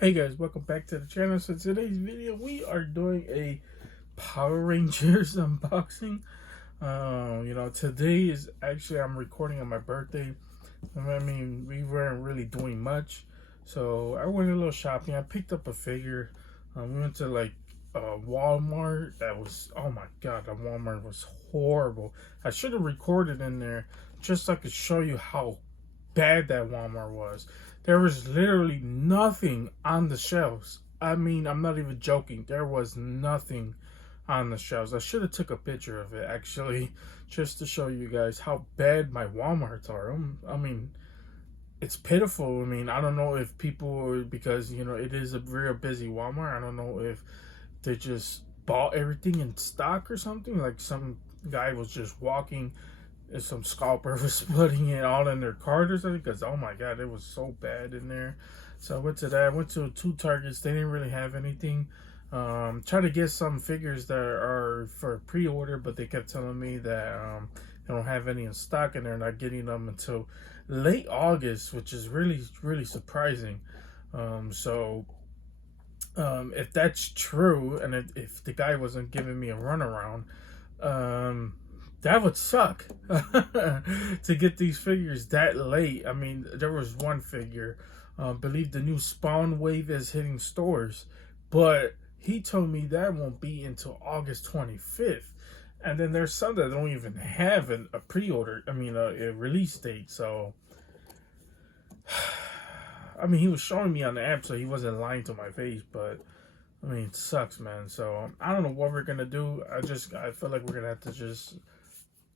Hey guys, welcome back to the channel. So today's video we are doing a Power Rangers unboxing. Today is actually I'm recording on my birthday. I mean, we weren't really doing much, so I went a little shopping. I picked up a figure. We went to Walmart. That was, oh my god, the Walmart was horrible. I should have recorded in there just so I could show you how bad that Walmart was. There was literally nothing on the shelves. I mean, I'm not even joking. There was nothing on the shelves. I should have took a picture of it actually, just to show you guys how bad my Walmarts are. I mean, it's pitiful. I mean, I don't know if people, because it is a real busy Walmart. I don't know if they just bought everything in stock or something. Like some guy was just walking, and some scalper was splitting it all in their cart or something, because oh my god, it was so bad in there. So I went to that. I went to 2 Targets. They didn't really have anything. Try to get some figures that are for pre-order, but they kept telling me that they don't have any in stock and they're not getting them until late August, which is really surprising. If that's true, and if the guy wasn't giving me a runaround, that would suck to get these figures that late. I mean, there was one figure, believe the new Spawn Wave is hitting stores, but he told me that won't be until August 25th. And then there's some that don't even have a pre-order, a release date. So, I mean, he was showing me on the app, so he wasn't lying to my face, but I mean, it sucks, man. So, I don't know what we're gonna do. I feel like we're gonna have to just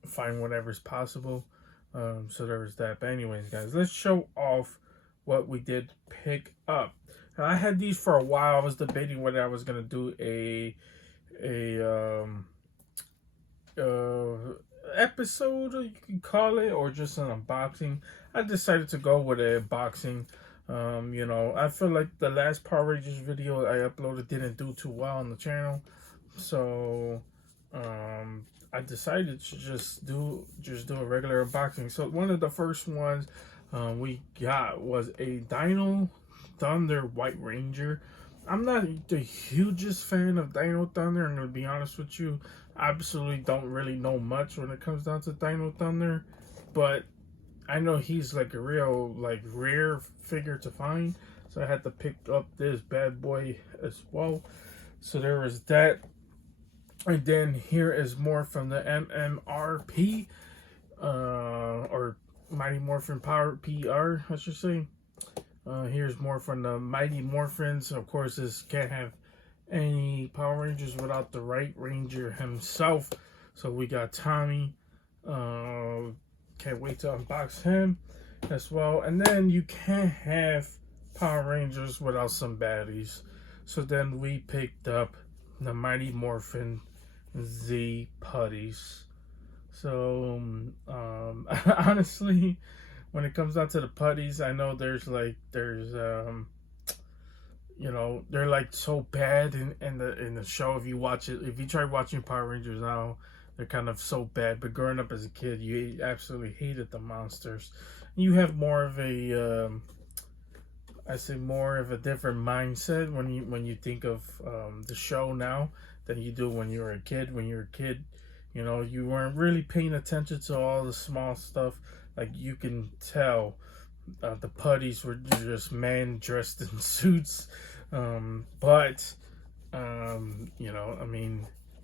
find whatever's possible. So there was that. But anyways, guys, let's show off what we did pick up. Now, I had these for a while. I was debating whether I was gonna do a episode, you can call it, or just an unboxing. I decided to go with an unboxing. I feel like the last Power Rangers video I uploaded didn't do too well on the channel, so I decided to just do a regular unboxing. So one of the first ones we got was a Dino Thunder White Ranger. I'm not the hugest fan of Dino Thunder. I'm gonna be honest with you. I absolutely don't really know much when it comes down to Dino Thunder, but I know he's like a real rare figure to find. So I had to pick up this bad boy as well. So there was that. And then here is more from the MMRP, or Mighty Morphin Power PR, I should say. Here's more from the Mighty Morphins. Of course, this can't have any Power Rangers without the Right Ranger himself. So we got Tommy. Can't wait to unbox him as well. And then you can't have Power Rangers without some baddies. So then we picked up the Mighty Morphin Z Putties. So honestly, when it comes down to the Putties, I know they're like so bad in the show. If you watch it, if you try watching Power Rangers now, they're kind of so bad. But growing up as a kid, you absolutely hated the monsters. You have more of a more of a different mindset when you think of the show now than you do when you were a kid. When you were a kid, you weren't really paying attention to all the small stuff. Like, you can tell the Putties were just men dressed in suits.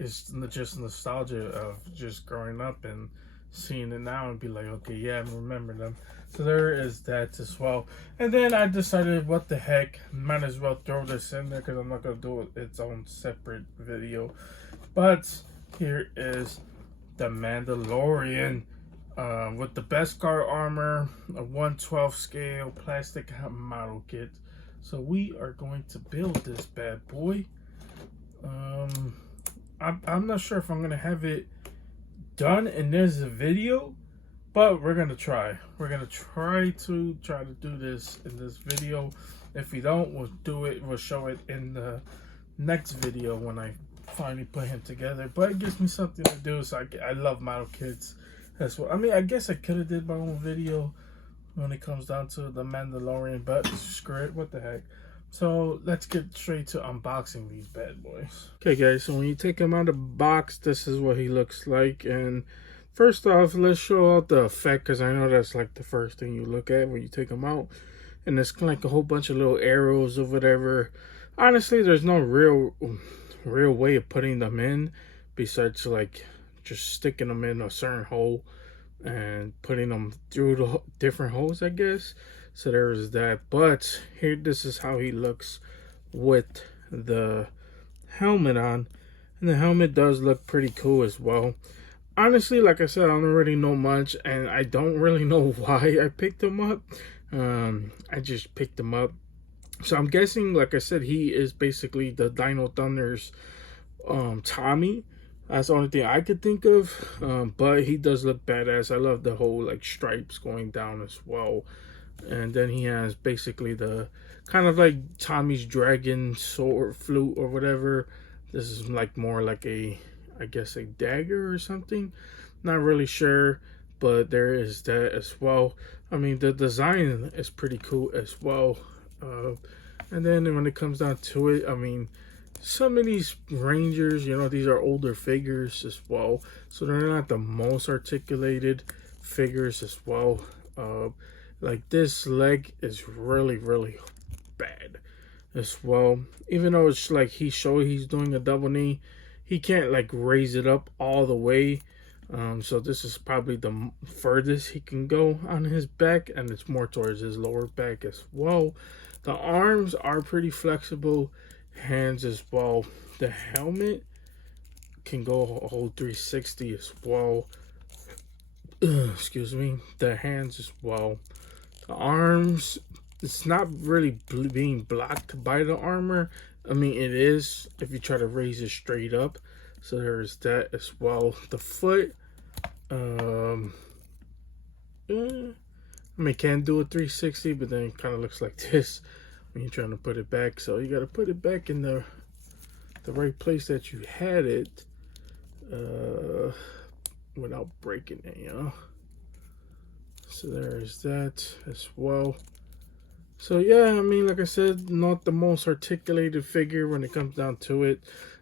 It's just nostalgia of just growing up and seeing it now and be like, okay, yeah, I remember them. So there is that as well. And then I decided, what the heck, might as well throw this in there because I'm not going to do its own separate video. But here is the Mandalorian with the Beskar armor, a 1/12 scale plastic model kit. So we are going to build this bad boy. I'm not sure if I'm going to have it done in this video, but we're gonna try. We're gonna try to do this in this video. If we don't, we'll show it in the next video when I finally put him together. But it gives me something to do. So I love model kits as well. I mean, I guess I could have did my own video when it comes down to the Mandalorian, but screw it, what the heck. So let's get straight to unboxing these bad boys. Okay guys, so when you take him out of the box, this is what he looks like. And first off, let's show out the effect, because I know that's like the first thing you look at when you take them out. And it's like a whole bunch of little arrows or whatever. Honestly, there's no real way of putting them in besides like just sticking them in a certain hole and putting them through the different holes, I guess. So there is that. But here, this is how he looks with the helmet on, and the helmet does look pretty cool as well. Honestly, like I said, I don't really know much, and I don't really know why I picked him up. I just picked him up. So I'm guessing, like I said, he is basically the Dino Thunder's Tommy. That's the only thing I could think of. But he does look badass. I love the whole like stripes going down as well. And then he has basically the kind of like Tommy's dragon sword flute or whatever. This is like more like a, I guess, a dagger or something. Not really sure, but there is that as well. I mean, the design is pretty cool as well. And then when it comes down to it, I mean, some of these Rangers, you know, these are older figures as well, so they're not the most articulated figures as well. Like this leg is really bad as well. Even though it's like he's doing a double knee, he can't like raise it up all the way. So this is probably the furthest he can go on his back, and it's more towards his lower back as well. The arms are pretty flexible, hands as well. The helmet can go a whole 360 as well. Excuse me. The hands as well. The arms, it's not really being blocked by the armor. I mean, it is if you try to raise it straight up. So there's that as well. The foot, I mean, can do a 360, but then it kind of looks like this when you're trying to put it back. So you got to put it back in the right place that you had it, without breaking it, you know. So there's that as well. So yeah, I mean, like I said, not the most articulated figure when it comes down to it.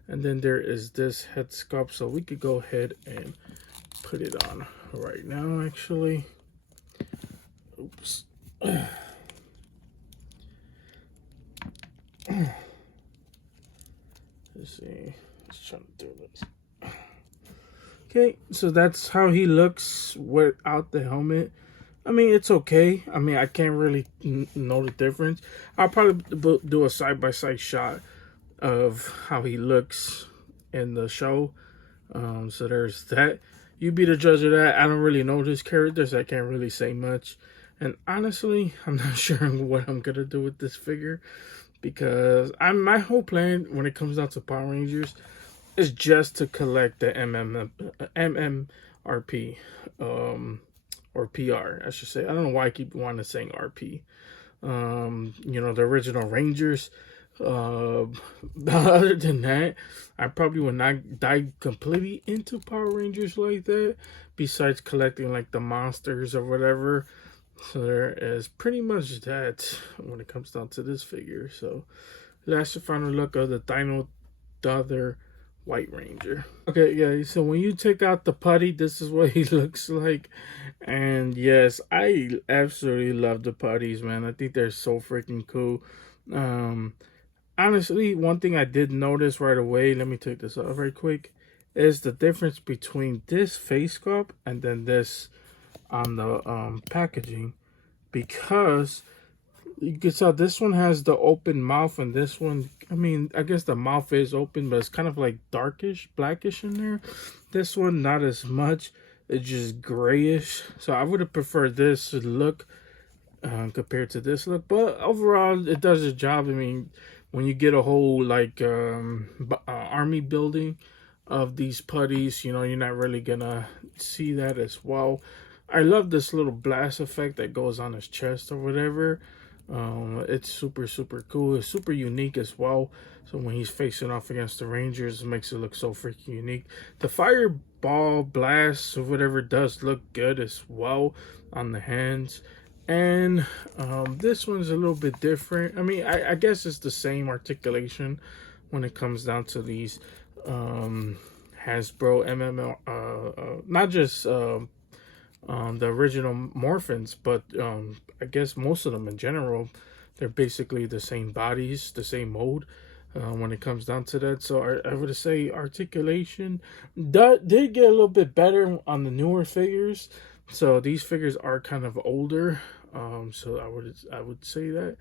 And then there is this head sculpt, so we could go ahead and put it on right now, actually. Oops. Let's see. Let's try to do this. Okay, so that's how he looks without the helmet. I mean, it's okay. I mean, I can't really know the difference. I'll probably do a side-by-side shot of how he looks in the show. So there's that. You be the judge of that. I don't really know his characters. I can't really say much. And honestly, I'm not sure what I'm going to do with this figure. Because my whole plan when it comes down to Power Rangers is just to collect the MMRP. Or PR, I should say. I don't know why I keep wanting to saying RP. You know, the original Rangers. Other than that, I probably would not dive completely into Power Rangers like that, besides collecting like the monsters or whatever. So there is pretty much that when it comes down to this figure. So that's the final look of the Dino Other White Ranger. Okay, guys, so when you take out the putty, this is what he looks like. And yes, I absolutely love the putties, man. I think they're so freaking cool. Honestly, one thing I did notice right away, let me take this off right quick, is the difference between this face sculpt and then this on the packaging. Because you can tell this one has the open mouth, and this one, I mean, I guess the mouth is open, but it's kind of like darkish, blackish in there. This one, not as much. It's just grayish. So I would have preferred this look compared to this look. But overall, it does its job. I mean, when you get a whole like army building of these putties, you know, you're not really gonna see that as well. I love this little blast effect that goes on his chest or whatever. It's super cool. It's super unique as well. So when he's facing off against the Rangers, it makes it look so freaking unique. The fireball blast or whatever does look good as well on the hands. And this one's a little bit different. I mean, I guess it's the same articulation when it comes down to these Hasbro MMPR, not just the original Morphins, but I guess most of them in general, they're basically the same bodies, the same mold when it comes down to that. So I would say articulation did get a little bit better on the newer figures. So these figures are kind of older. So I would say that.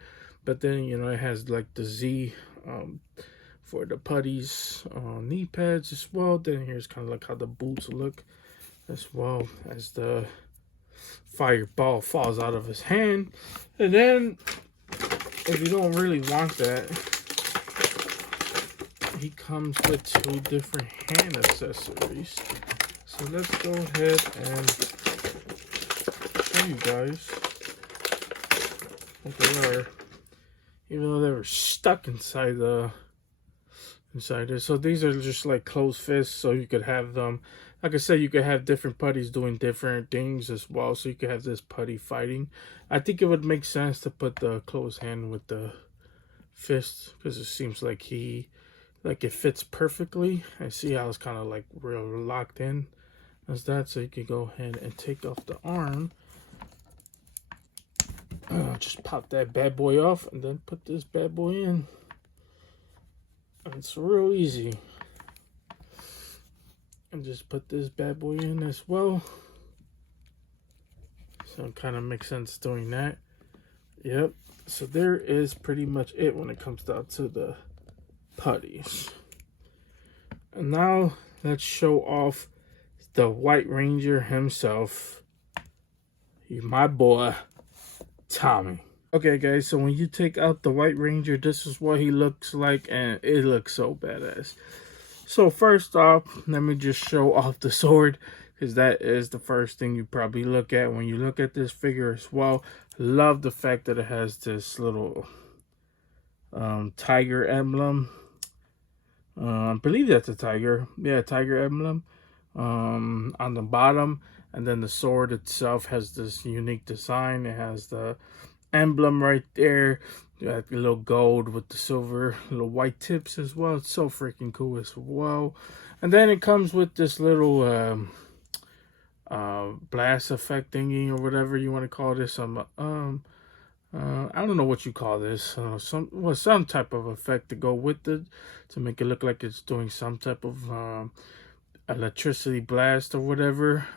But then, you know, it has like the Z for the putties knee pads as well. Then here's kind of like how the boots look, as well as the fireball falls out of his hand. And then if you don't really want that, he comes with 2 different hand accessories. So let's go ahead and show you guys what they are, even though they were stuck inside this. So these are just like closed fists, so you could have them, like I said, you could have different putties doing different things as well. So you could have this putty fighting. I think it would make sense to put the closed hand with the fist, because it seems like it fits perfectly. I see how it's kind of like real locked in as that. So you can go ahead and take off the arm. Just pop that bad boy off and then put this bad boy in. It's real easy. And just put this bad boy in as well. So it kind of makes sense doing that. Yep. So there is pretty much it when it comes down to the putties. And now let's show off the White Ranger himself. My boy, Tommy. Okay guys, so when you take out the White Ranger, this is what he looks like, and it looks so badass. So first off, let me just show off the sword, because that is the first thing you probably look at when you look at this figure as well. Love the fact that it has this little tiger emblem. I believe that's a tiger. Yeah, tiger emblem on the bottom. And then the sword itself has this unique design. It has the emblem right there. You got the little gold with the silver, little white tips as well. It's so freaking cool as well. And then it comes with this little blast effect thingy, or whatever you want to call this. I don't know what you call this. Some type of effect to go with it to make it look like it's doing some type of electricity blast or whatever,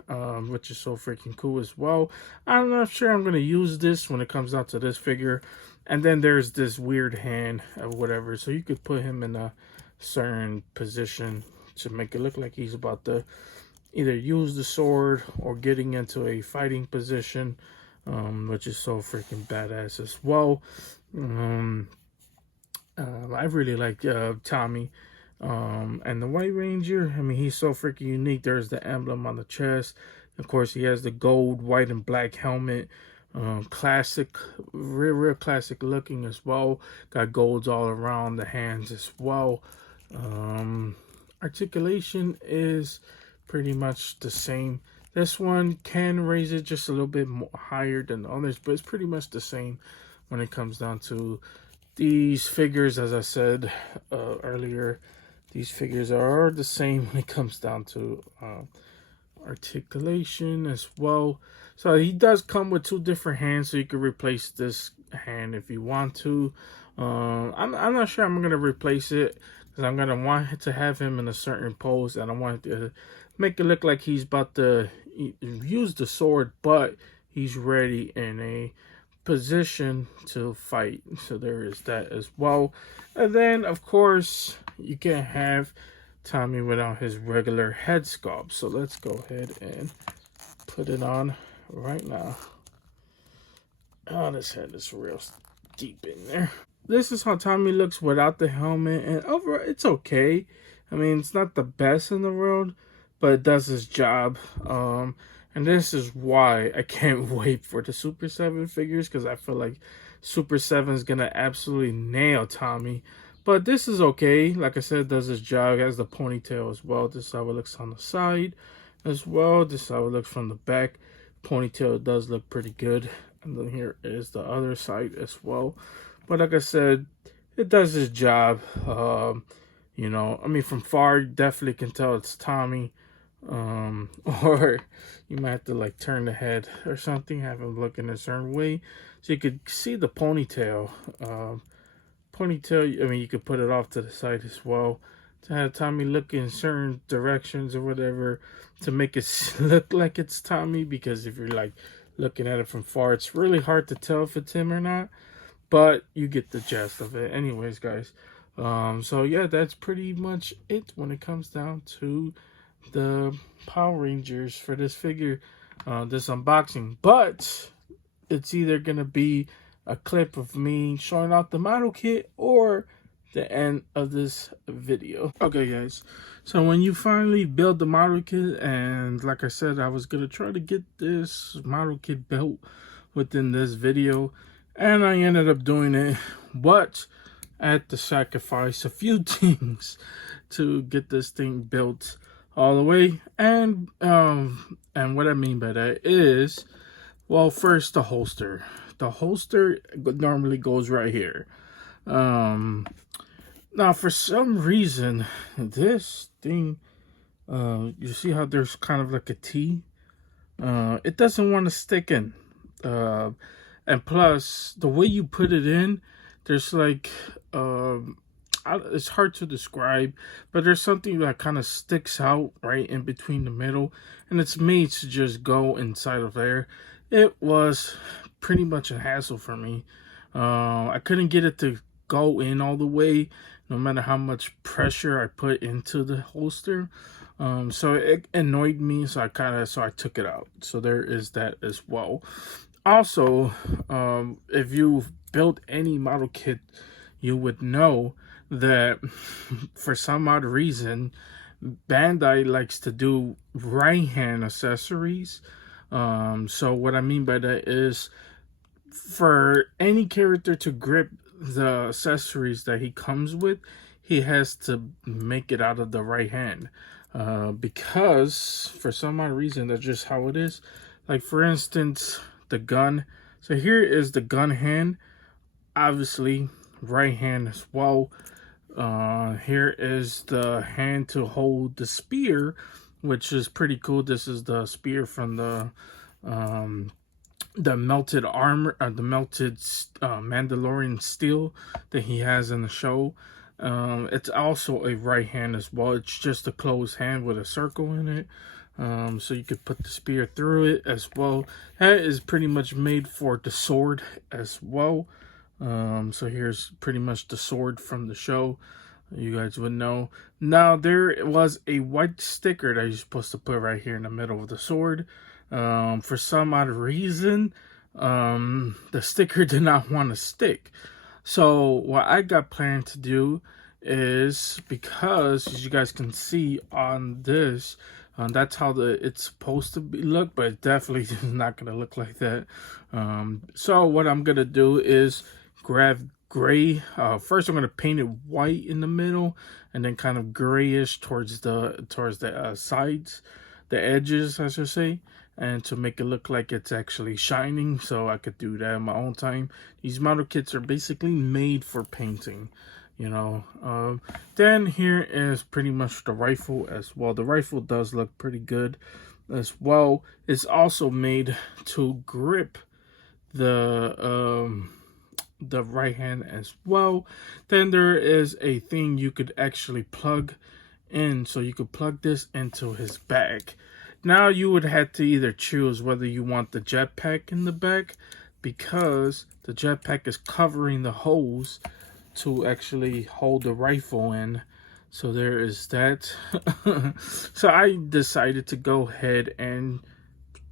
which is so freaking cool as well. I'm not sure I'm going to use this when it comes down to this figure. And then there's this weird hand or whatever, so you could put him in a certain position to make it look like he's about to either use the sword or getting into a fighting position, which is so freaking badass as well. I really like Tommy. And the White Ranger, I mean, he's so freaking unique. There's the emblem on the chest. Of course, he has the gold, white, and black helmet. Classic, real classic looking as well. Got golds all around the hands as well. Articulation is pretty much the same. This one can raise it just a little bit more higher than the others, but it's pretty much the same when it comes down to these figures. As I said earlier, these figures are the same when it comes down to articulation as well. So he does come with 2 different hands, so you can replace this hand if you want to. I'm not sure I'm going to replace it, because I'm going to want to have him in a certain pose, and I want to make it look like he's about to use the sword, but he's ready in a position to fight. So there is that as well. And then, of course, you can't have Tommy without his regular head sculpt. So let's go ahead and put it on right now. Oh, this head is real deep in there. This is how Tommy looks without the helmet, and overall it's okay. I mean, it's not the best in the world, but it does its job. And this is why I can't wait for the Super 7 figures, because I feel like Super 7 is gonna absolutely nail Tommy. But this is okay. Like I said, it does its job. It has the ponytail as well. This is how it looks on the side as well. This is how it looks from the back. Ponytail does look pretty good and then here is the other side as well. But like I said, it does its job. You know, I mean, from far, you definitely can tell it's Tommy. Or you might have to like turn the head or something, have him look in a certain way, so you could see the ponytail. Ponytail, I mean, you could put it off to the side as well to have Tommy look in certain directions or whatever to make it look like it's Tommy, because if you're like looking at it from far, it's really hard to tell if it's him or not, but you get the gist of it anyways, guys. So yeah, that's pretty much it when it comes down to the Power Rangers for this figure, this unboxing. But it's either gonna be a clip of me showing off the model kit or the end of this video. Okay guys, so when you finally build the model kit, and like I said, I was gonna try to get this model kit built within this video, and I ended up doing it, but I had to sacrifice a few things to get this thing built all the way. And what I mean by that is, well, first, the holster. The holster normally goes right here. Now for some reason, this thing, you see how there's kind of like a T? It doesn't want to stick in. And plus, the way you put it in, there's like, it's hard to describe, but there's something that kind of sticks out right in between the middle, and it's made to just go inside of there. It was pretty much a hassle for me. I couldn't get it to go in all the way, no matter how much pressure I put into the holster. So it annoyed me, so I took it out. So there is that as well. Also, if you've built any model kit, you would know that for some odd reason, Bandai likes to do right hand accessories. So what I mean by that is, for any character to grip the accessories that he comes with, he has to make it out of the right hand. Because for some odd reason, that's just how it is. Like for instance, the gun. So here is the gun hand, obviously right hand as well. Here is the hand to hold the spear, which is pretty cool. This is the spear from the melted armor, the melted Mandalorian steel that he has in the show. It's also a right hand as well. It's just a closed hand with a circle in it. So you could put the spear through it as well. That is pretty much made for the sword as well. So here's pretty much the sword from the show. You guys would know. Now there was a white sticker that you're supposed to put right here in the middle of the sword. For some odd reason, the sticker did not want to stick. So what I got planned to do is, because as you guys can see on this, that's how it's supposed to look, but it definitely is not going to look like that. So what I'm going to do is grab gray. First I'm going to paint it white in the middle, and then kind of grayish towards the sides, the edges I should say, and to make it look like it's actually shining, so I could do that in my own time. These model kits are basically made for painting, you know. Then here is pretty much the rifle as well. The rifle does look pretty good as well. It's also made to grip the right hand as well. Then there is a thing you could actually plug in, so you could plug this into his bag. Now you would have to either choose whether you want the jetpack in the back, because the jetpack is covering the holes to actually hold the rifle in. So there is that. So I decided to go ahead and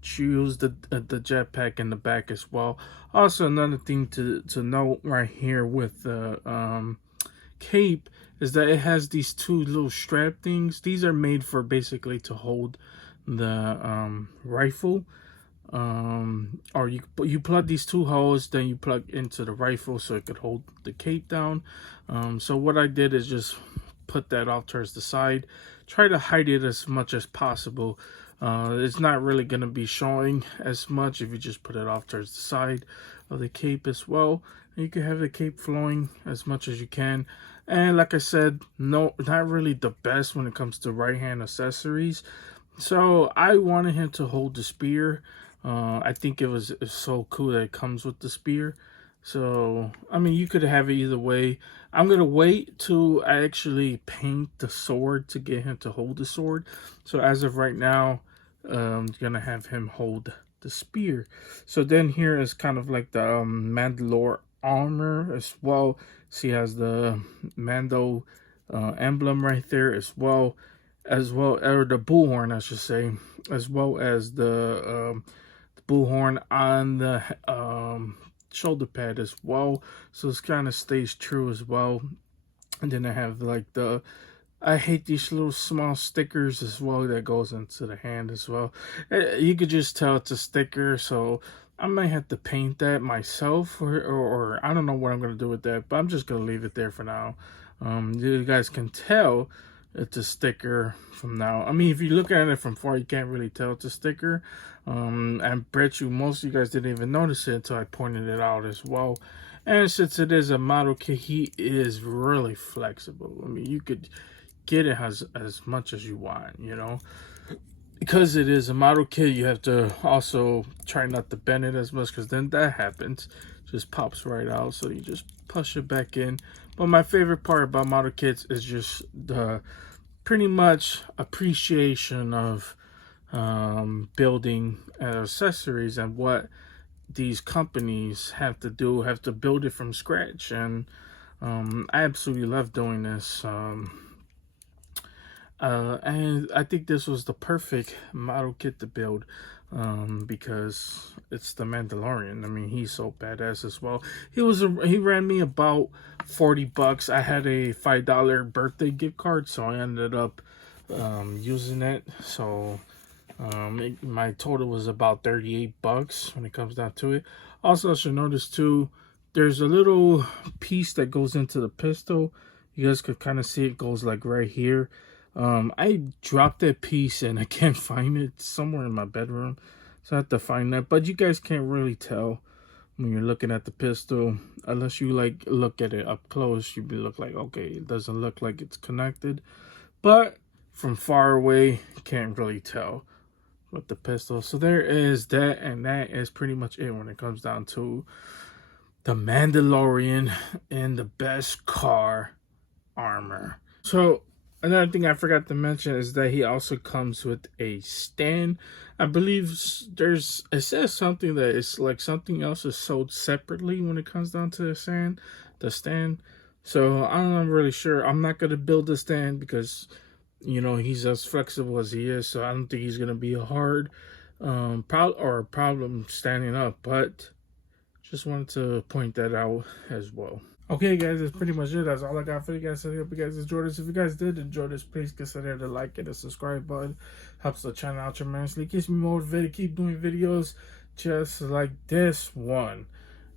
choose the jetpack in the back as well. Also, another thing to note right here with the cape is that it has these two little strap things. These are made for basically to hold the rifle, or you plug these two holes, then you plug into the rifle so it could hold the cape down. So what I did is just put that off towards the side, try to hide it as much as possible. It's not really going to be showing as much if you just put it off towards the side of the cape as well. You can have the cape flowing as much as you can. And like I said, no, not really the best when it comes to right hand accessories. So I wanted him to hold the spear. I think it's so cool that it comes with the spear. So, I mean, you could have it either way. I'm going to wait to actually paint the sword to get him to hold the sword. So as of right now, I'm going to have him hold the spear. So then here is kind of like the Mandalore Armor as well. So he has the Mando emblem right there as well, or the bullhorn, I should say, as well as the bullhorn on the shoulder pad as well. So it kind of stays true as well. And then I have like I hate these little small stickers as well that goes into the hand as well. You could just tell it's a sticker, so I might have to paint that myself, or I don't know what I'm going to do with that, but I'm just going to leave it there for now. You guys can tell it's a sticker from now. I mean, if you look at it from far, you can't really tell it's a sticker. I bet you most of you guys didn't even notice it until I pointed it out as well. And since it is a model kit, he is really flexible. I mean, you could get it as much as you want, you know. Because it is a model kit, you have to also try not to bend it as much, because then that happens. Just pops right out, so you just push it back in. But my favorite part about model kits is just the pretty much appreciation of building accessories and what these companies have to build it from scratch. And I absolutely love doing this. And I think this was the perfect model kit to build, because it's the Mandalorian. I mean, he's so badass as well. He ran me about $40. I had a $5 birthday gift card, so I ended up using it. So my total was about $38 when it comes down to it. Also, I should notice too, there's a little piece that goes into the pistol. You guys could kind of see it goes like right here. I dropped that piece and I can't find it. It's somewhere in my bedroom, so I have to find that. But you guys can't really tell when you're looking at the pistol unless you like look at it up close. You'd be look like, okay, it doesn't look like it's connected, but from far away you can't really tell with the pistol. So there is that, and that is pretty much it when it comes down to the Mandalorian and the best car armor. So another thing I forgot to mention is that he also comes with a stand. I believe it says something that it's like something else is sold separately when it comes down to the stand. So I'm not really sure. I'm not going to build the stand because, you know, he's as flexible as he is. So I don't think he's going to be a hard problem standing up. But just wanted to point that out as well. Okay, guys, that's pretty much it. That's all I got for you guys. So I hope you guys enjoyed this. If you guys did enjoy this, please consider to like and the subscribe button. Helps the channel out tremendously. Keeps me motivated. Keep doing videos just like this one.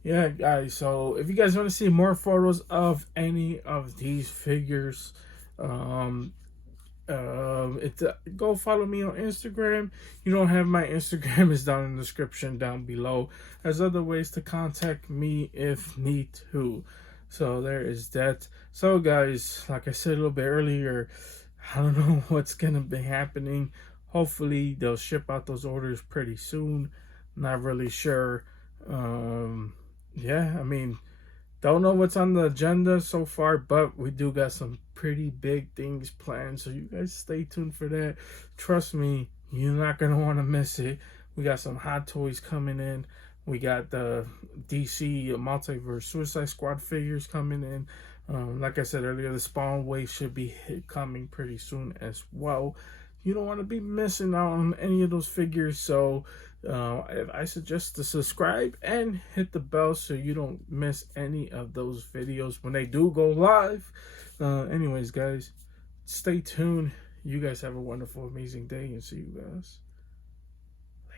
Yeah, guys. So if you guys want to see more photos of any of these figures, go follow me on Instagram. You don't have my Instagram, is down in the description down below. There's other ways to contact me if need to. So there is that. So guys, like I said a little bit earlier, I don't know what's gonna be happening. Hopefully they'll ship out those orders pretty soon. Not really sure. Yeah, I mean, don't know what's on the agenda so far, but we do got some pretty big things planned. So you guys stay tuned for that. Trust me, you're not gonna want to miss it. We got some hot toys coming in. We got the DC Multiverse Suicide Squad figures coming in. Like I said earlier, the Spawn wave should be coming pretty soon as well. You don't want to be missing out on any of those figures. So I suggest to subscribe and hit the bell so you don't miss any of those videos when they do go live. Anyways, guys, stay tuned. You guys have a wonderful, amazing day, and see you guys later.